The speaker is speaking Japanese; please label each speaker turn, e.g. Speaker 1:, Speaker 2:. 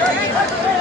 Speaker 1: はい。